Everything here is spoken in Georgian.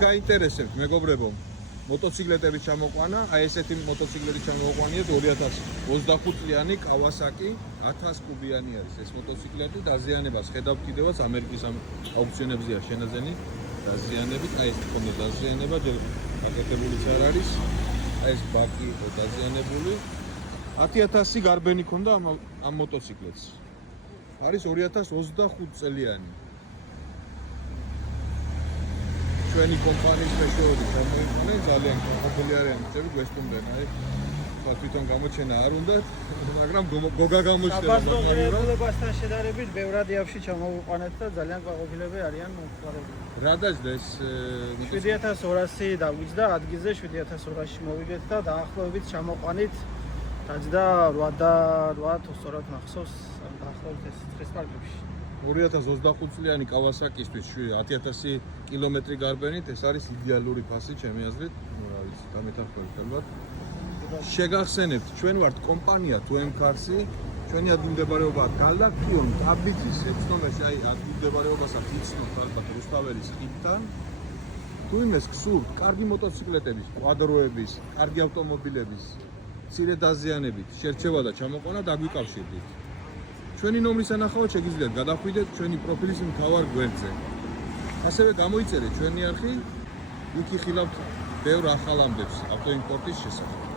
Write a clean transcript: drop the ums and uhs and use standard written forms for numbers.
გაინტერესებთ მეგობრებო მოტოციკლეტების ჩამოყვანა, აი ესეთი მოტოციკლეტი ჩამოვყვანიეთ 2025 წლიანი Kawasaki 1000 კუბიანი არის ეს მოტოციკლეტი დაზიანებას ხედავთ კიდევაც ამერიკის აუქციონებზეა შენაძენი დაზიანებით, აი ეს თქონდა დაზიანება, ჯერ გაკეთებულიც არ არის, აი ეს ბაკი იყო დაზიანებული 10000 გარბენი ქონდა ამ მოტოციკლეტს. არის 2025 წლიანი. ჩვენი კომპანიის მეშვეობით გამოიყენე ძალიან გამოფილი არიან ბიჭები გვესტუმრენ აი თვითონ გამოჩენა არ უნდათ მაგრამ გოგა გამოჩნდა საბაზროებასთან შედარებით ბევრად იავში ჩამოვიყვანეთ და ძალიან გაყოფილები არიან მომხმარებლები. რა დაждდა ეს 7200 დაგვიძდა ადგილზე 7200-ში მოვიგეთ და დაახლოებით ჩამოყვანით დაждდა 8 მახსოვს დაახლოებით ეს დღეს პარკებში 2025 წლიანი Kawasaki-ისთვის 10000 კილომეტრი გარბენით ეს არის იდეალური ფასი ჩემი აზრით. ნუ რა ვიცი, დამეთანხმებით ალბათ. შეგახსენებთ, ჩვენ ვართ კომპანია 2M Cars-ი, ჩვენი ადგილმდებარეობაა გალაქტიონ ტაბლიძის 6 ნომერში, აი ადგილმდებარეობას აქვს იცნობთ ალბათ რუსთაველის ხიდთან. თუ იმეს გსურთ, კარგი მოტოციკლეტების, კვადროების, კარგი ავტომობილების, მცირე დაზიანებით, შერჩევა და ჩამოყვანა დაგვიკავშირდით. ჩვენი ნომრის ანახავად შეგიძლიათ გადახვიდეთ ჩვენი პროფილის მთავარ გვერდზე. ასევე გამოიწერეთ ჩვენი არხი, იქ იხილავთ ბევრ ახალ ამბებს ავტოიმპორტის შესახებ.